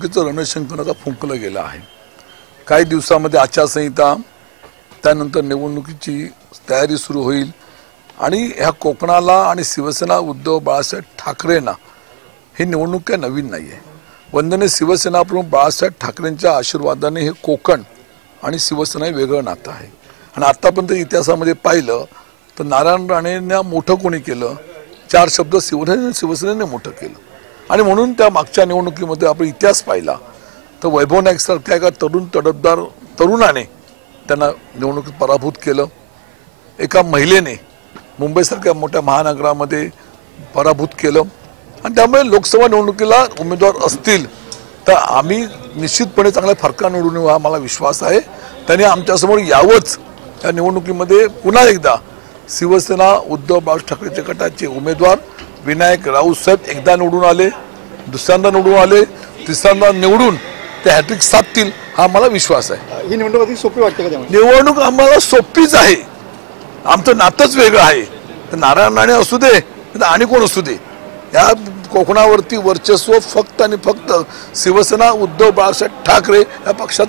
निवडणुकीचं रणशंख फुंकलं गेलं आहे। काही दिवसांमध्ये आचारसंहिता, त्यानंतर निवडणुकीची तयारी सुरू होईल आणि ह्या कोकणाला आणि शिवसेना उद्धव बाळासाहेब ठाकरेंना ही निवडणूक काही नवीन नाही आहे। वंदनीय शिवसेना प्रमुख बाळासाहेब ठाकरेंच्या आशीर्वादाने हे कोकण आणि शिवसेना हे वेगळं नातं आहे। आणि आतापर्यंत इतिहासामध्ये पाहिलं तर नारायण राणेंना मोठं कोणी केलं, 4 शब्द शिवसेनेने मोठं केलं। आणि म्हणून त्या मागच्या निवडणुकीमध्ये आपण इतिहास पाहिला तर वैभव नाईक सारख्या एका तरुण तडफदार तरुणाने त्यांना निवडणुकीत पराभूत केलं। एका महिलेने मुंबईसारख्या मोठ्या महानगरामध्ये पराभूत केलं। आणि त्यामुळे लोकसभा निवडणुकीला उमेदवार असतील तर आम्ही निश्चितपणे चांगल्या फरकाने निवडून येऊ हा मला विश्वास आहे। त्यांनी आमच्यासमोर यावंच। या निवडणुकीमध्ये पुन्हा एकदा शिवसेना उद्धव बाळासाहेब ठाकरेच्या गटाचे उमेदवार विनायक राऊत साहेब एकदा निवडून आले, दुसऱ्यांदा निवडून आले, तिसऱ्यांदा निवडून ते हॅट्रिक साधतील हा मला विश्वास आहे। ही निवडणूक अगदी सोपी वाटते का? निवडणूक आम्हाला सोपीच आहे, आमचं नातंच वेगळं आहे। तर नारायण राणे असू दे आणि कोण असू दे, या कोकणावरती वर्चस्व फक्त आणि फक्त शिवसेना उद्धव बाळासाहेब ठाकरे या पक्षात।